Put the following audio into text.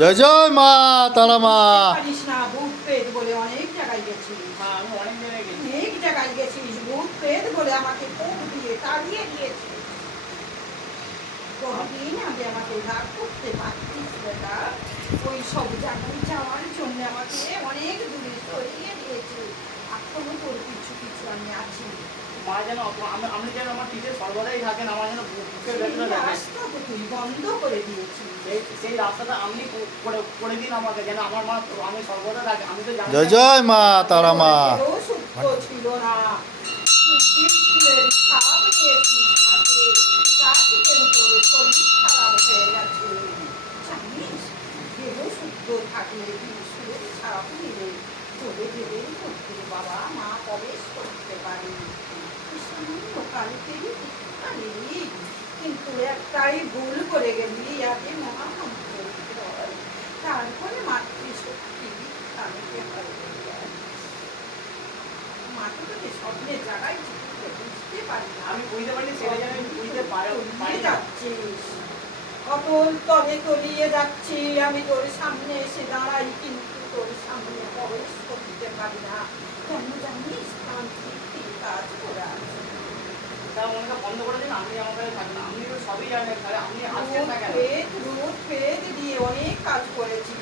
জয় জয় মা তারা মা। পারিস না, ভূত প্রেত বলে অনেক জায়গায় গেছিস। হ্যাঁ আমি অনেক জায়গায় গেছি। অনেক জায়গায় গেছিস, ভূত প্রেত বলে আমাকে কোপ দিয়ে তাড়িয়ে দিয়েছিস। কতদিন আগে আমাকে রাগ করতে পারতিস বেটা? ওই সব জায়গায় যাওয়ার জন্য আমাকে অনেক দূরে সরিয়ে দিয়েছে। এখনো তোর কিছু কিছু আমি আছি। মা যেন আপনি যেন আমার পিঠে সর্বদাই থাকেন, আমার যেন বুকের ভেতরে সেই থাকেন। রাস্তা তো তুই বন্ধ করে দিয়েছিস। সেই রাস্তাটা আপনি করে দিন আমাকে, যেন আমার মা আমি সর্বদা থাকি। আমি তো জানি জয় জয় মা তারা মা। তোদেরও সূত্র ছিল না। তুই স্কুলের ছাপ নিয়েছিস হাতে, তা থেকে তোর শরীর খারাপ হয়ে গেছে। জানিস, দেহ সূত্র থাকলে স্কুলের ছাপ নিলে তোদের দেহের মধ্যে বাবা মা প্রবেশ করতে পারে। সামান্য কালকেরই পারি, কিন্তু একটাই ভুল করে গেলি, ইয়াতে মহামন্ত্র হয়। তারপরে মাতৃশক্তি আনতে হয়। মাকে তোকে স্বপ্নের জায়গায় চিঠিতে বুঝতে পারি না। আমি বুঝতে পারি সেটা যেন আমি বুঝতে পারি তলিয়ে যাচ্ছিস, অতল তলে তলিয়ে যাচ্ছি। আমি তোর সামনে এসে দাঁড়াই, কিন্তু তোর সামনে প্রবেশ করতে পারি না। কেন জানিস? তান্ত্রিক কাজ করে আছে। তা মনটা বন্ধ করে দিন, আপনি আমার কাছে থাকেন। আপনি তো সবই জানেন, তাহলে আপনি আসছেন না কেন? রোদ ফেদ দিয়ে অনেক কাজ করেছি।